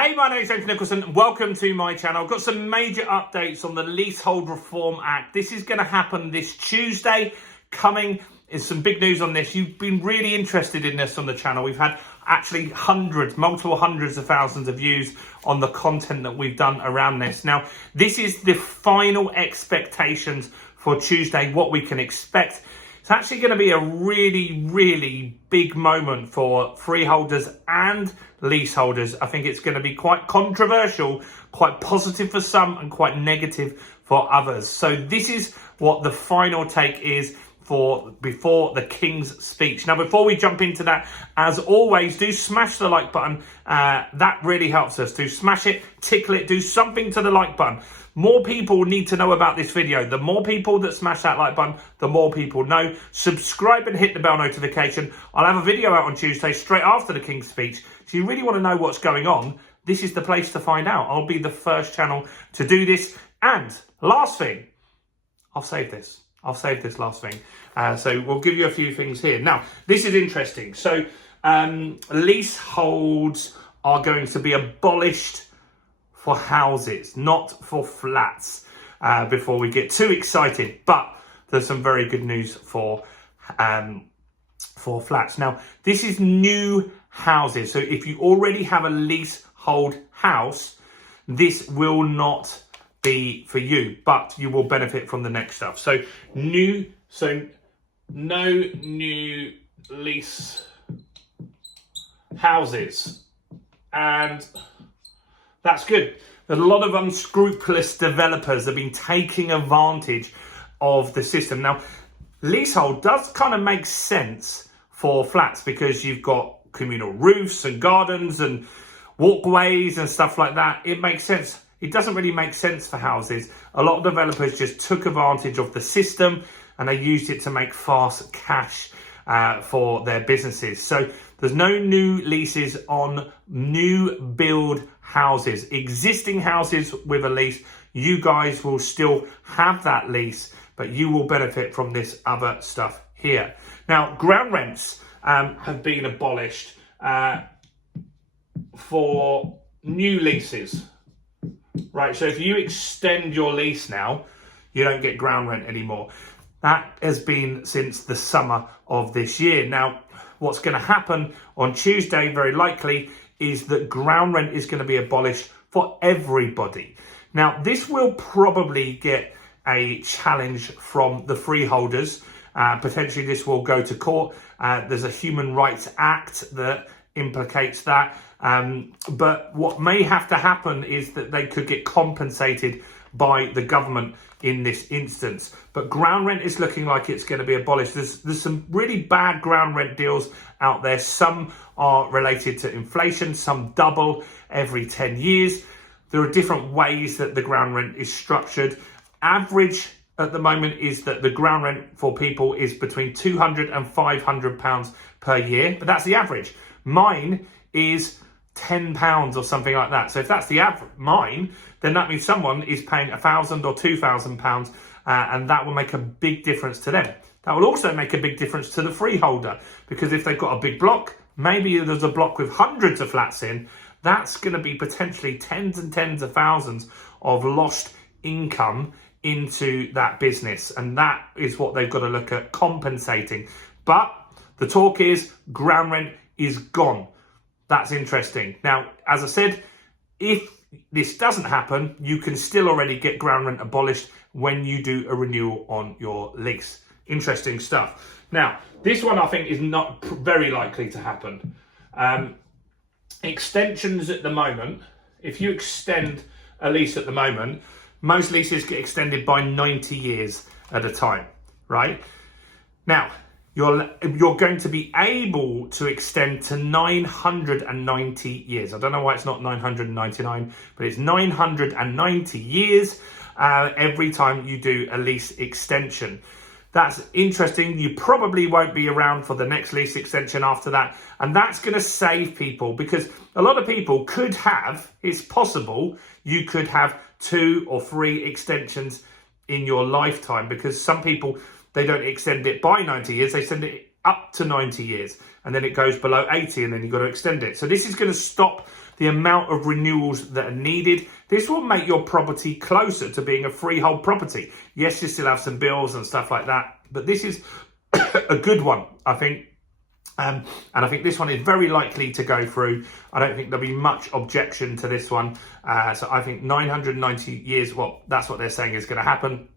Hey, my name is James Nicholson. Welcome to my channel. I've got some major updates on the Leasehold Reform Act. This is going to happen this Tuesday. Coming is some big news on this. You've been really interested in this on the channel. We've had actually multiple hundreds of thousands of views on the content that we've done around this. Now, this is the final expectations for Tuesday, what we can expect. It's actually going to be a really big moment for freeholders and leaseholders. I think it's going to be quite controversial, quite positive for some and quite negative for others. So this is what the final take is for before the King's speech. Now, before we jump into that, as always, do smash the like button. That really helps us. Do smash it, tickle it, do something to the like button. More people need to know about this video. The more people that smash that like button, the more people know. Subscribe and hit the bell notification. I'll have a video out on Tuesday straight after the King's speech. So you really want to know what's going on, this is the place to find out. I'll be the first channel to do this. And last thing, I'll save this last thing. So we'll give you a few things here. Now, this is interesting. So leaseholds are going to be abolished for houses, not for flats, before we get too excited. But there's some very good news for flats. Now, this is new houses. So if you already have a leasehold house, this will not be for you, but you will benefit from the next stuff. So no new lease houses, and that's good. A lot of unscrupulous developers have been taking advantage of the system. Now, leasehold does kind of make sense for flats because you've got communal roofs and gardens and walkways and stuff like that. It makes sense. It doesn't really make sense for houses. A lot of developers just took advantage of the system and they used it to make fast cash for their businesses. So there's no new leases on new build houses. Existing houses with a lease, you guys will still have that lease, but you will benefit from this other stuff here. Now, ground rents have been abolished for new leases. Right, so if you extend your lease now, you don't get ground rent anymore. That has been since the summer of this year. Now, what's going to happen on Tuesday, very likely, is that ground rent is going to be abolished for everybody. Now, this will probably get a challenge from the freeholders. Potentially, this will go to court. There's a Human Rights Act that implicates that. But what may have to happen is that they could get compensated by the government in this instance. But ground rent is looking like it's going to be abolished. There's some really bad ground rent deals out there. Some are related to inflation, some double every 10 years. There are different ways that the ground rent is structured. Average at the moment is that the ground rent for people is between £200 and £500 per year, but that's the average. Mine is £10 or something like that. So if that's the average, mine, then that means someone is paying £1,000 or £2,000, and that will make a big difference to them. That will also make a big difference to the freeholder, because if they've got a big block, maybe there's a block with hundreds of flats in, that's going to be potentially tens and tens of thousands of lost income into that business, and that is what they've got to look at compensating. But the talk is ground rent is gone. That's interesting. Now, as I said, if this doesn't happen, you can still already get ground rent abolished when you do a renewal on your lease. Interesting stuff. Now, this one I think is not very likely to happen. Extensions at the moment, if you extend a lease at the moment, most leases get extended by 90 years at a time, right? Now, you're going to be able to extend to 990 years. I don't know why it's not 999, but it's 990 years every time you do a lease extension. That's interesting. You probably won't be around for the next lease extension after that. And that's going to save people, because a lot of people could have, it's possible, you could have 2 or 3 extensions in your lifetime, because some people, they don't extend it by 90 years, they send it up to 90 years, and then it goes below 80, and then you've got to extend it. So this is going to stop the amount of renewals that are needed. This will make your property closer to being a freehold property. Yes, you still have some bills and stuff like that, but this is a good one, I think. And I think this one is very likely to go through. I don't think there'll be much objection to this one. So I think 990 years, well, that's what they're saying is going to happen.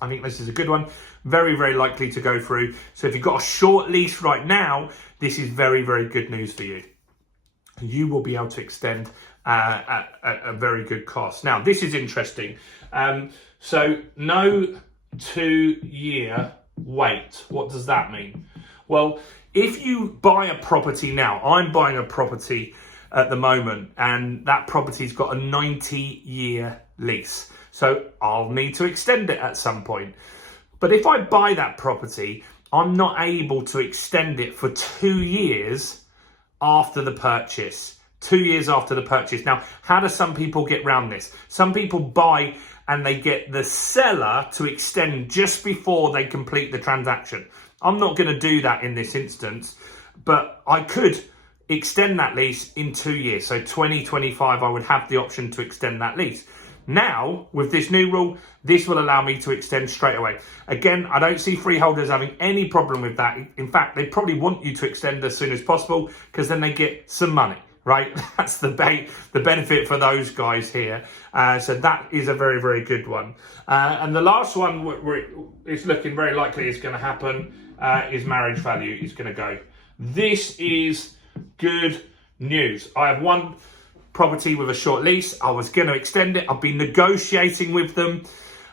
I think this is a good one. Very, very likely to go through. So if you've got a short lease right now, this is very, very good news for you. You will be able to extend at a very good cost. Now, this is interesting. So no 2-year wait. What does that mean? Well, if you buy a property now, I'm buying a property at the moment, and that property's got a 90-year lease. So I'll need to extend it at some point. But if I buy that property, I'm not able to extend it for 2 years after the purchase. 2 years after the purchase. Now, how do some people get around this? Some people buy and they get the seller to extend just before they complete the transaction. I'm not going to do that in this instance, but I could extend that lease in 2 years. So 2025, I would have the option to extend that lease. Now, with this new rule, this will allow me to extend straight away. Again, I don't see freeholders having any problem with that. In fact, they probably want you to extend as soon as possible because then they get some money, right? That's the benefit for those guys here. So that is a very, very good one. And the last one it's looking very likely is going to happen is marriage value is going to go. This is good news. I have one property with a short lease. I was going to extend it. I've been negotiating with them.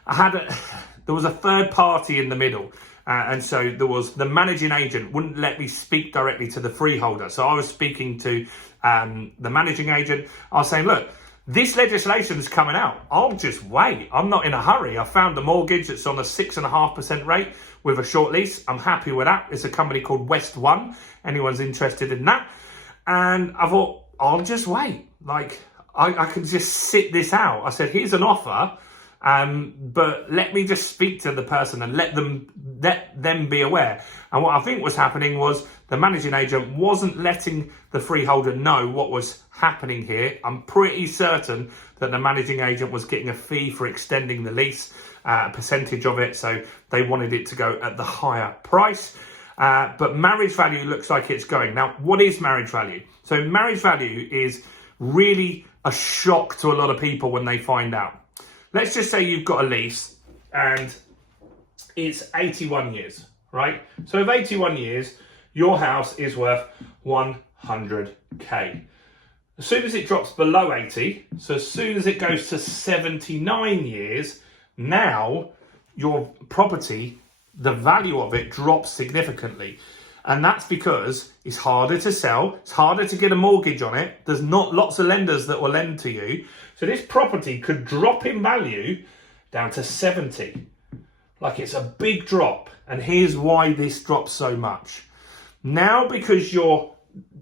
There was a third party in the middle. And so there was the managing agent wouldn't let me speak directly to the freeholder. So I was speaking to the managing agent. I was saying, look, this legislation is coming out. I'll just wait. I'm not in a hurry. I found the mortgage that's on a 6.5% rate with a short lease. I'm happy with that. It's a company called West One. Anyone's interested in that? And I thought, I'll just wait. Like, I can just sit this out. I said, here's an offer, but let me just speak to the person and let them be aware. And what I think was happening was the managing agent wasn't letting the freeholder know what was happening here. I'm pretty certain that the managing agent was getting a fee for extending the lease, a percentage of it, so they wanted it to go at the higher price. But marriage value looks like it's going. Now, what is marriage value? So marriage value is really a shock to a lot of people when they find out. Let's just say you've got a lease and it's 81 years, right? So if 81 years, your house is worth 100k. As soon as it drops below 80, so as soon as it goes to 79 years, now your property, the value of it drops significantly. And that's because it's harder to sell, it's harder to get a mortgage on it. There's not lots of lenders that will lend to you. So this property could drop in value down to 70. Like, it's a big drop. And here's why this drops so much. Now, because your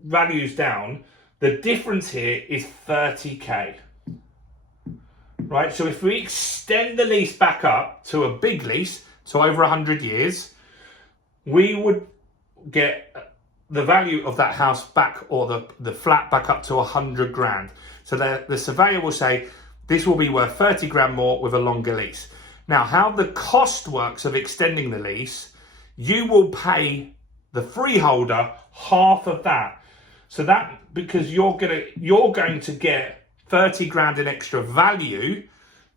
value's down, the difference here is 30k. Right, so if we extend the lease back up to a big lease, so over 100 years, we would get the value of that house back, or the flat back up to 100 grand. So the surveyor will say, this will be worth 30 grand more with a longer lease. Now, how the cost works of extending the lease, you will pay the freeholder half of that. So that, because you're going to get 30 grand in extra value,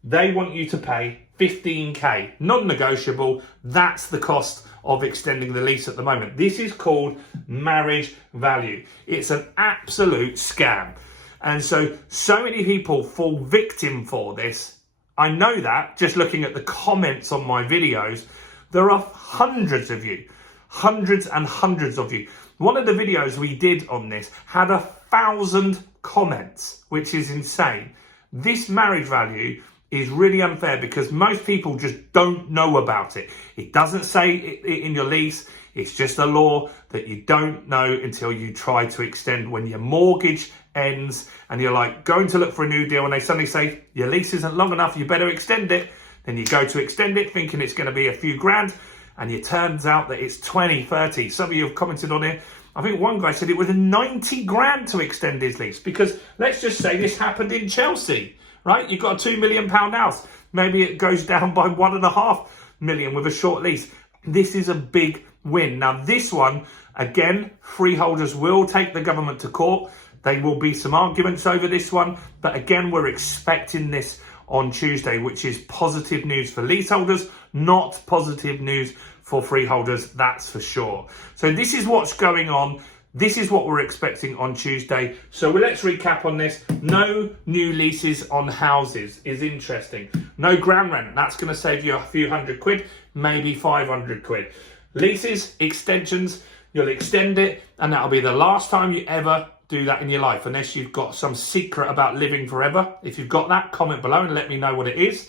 they want you to pay 15k, non-negotiable. That's the cost of extending the lease at the moment. This is called marriage value. It's an absolute scam. And so many people fall victim for this. I know that just looking at the comments on my videos. There are hundreds of you, hundreds and hundreds of you. One of the videos we did on this had 1,000 comments, which is insane. This marriage value is really unfair because most people just don't know about it. It doesn't say it in your lease. It's just a law that you don't know until you try to extend. When your mortgage ends and you're like going to look for a new deal and they suddenly say your lease isn't long enough, you better extend it. Then you go to extend it thinking it's going to be a few grand, and it turns out that it's 20, 30. Some of you have commented on it. I think one guy said it was 90 grand to extend his lease, because let's just say this happened in Chelsea, right? You've got a £2 million house. Maybe it goes down by 1.5 million with a short lease. This is a big win. Now, this one, again, freeholders will take the government to court. There will be some arguments over this one. But again, we're expecting this on Tuesday, which is positive news for leaseholders, not positive news for freeholders, that's for sure. So this is what's going on. This is what we're expecting on Tuesday. So let's recap on this. No new leases on houses is interesting. No ground rent. That's going to save you a few £100, maybe £500. Leases, extensions, you'll extend it, and that'll be the last time you ever do that in your life, unless you've got some secret about living forever. If you've got that, comment below and let me know what it is.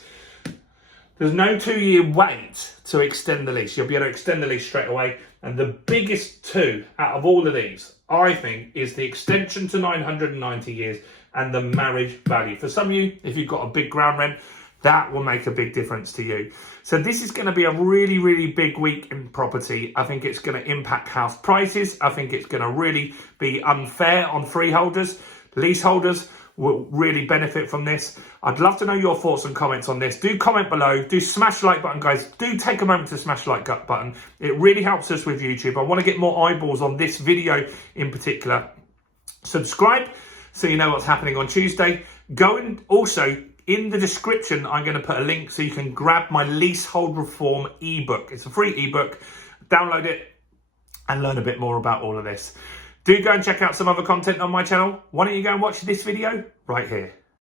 There's no 2-year wait to extend the lease. You'll be able to extend the lease straight away. And the biggest two out of all of these, I think, is the extension to 990 years and the marriage value. For some of you, if you've got a big ground rent, that will make a big difference to you. So this is going to be a really, really big week in property. I think it's going to impact house prices. I think it's going to really be unfair on freeholders. Leaseholders will really benefit from this. I'd love to know your thoughts and comments on this. Do comment below. Do smash the like button, guys. Do take a moment to smash the like button. It really helps us with YouTube. I want to get more eyeballs on this video in particular. Subscribe so you know what's happening on Tuesday. Go and also, in the description, I'm going to put a link so you can grab my Leasehold Reform ebook. It's a free ebook. Download it and learn a bit more about all of this. Do go and check out some other content on my channel. Why don't you go and watch this video right here?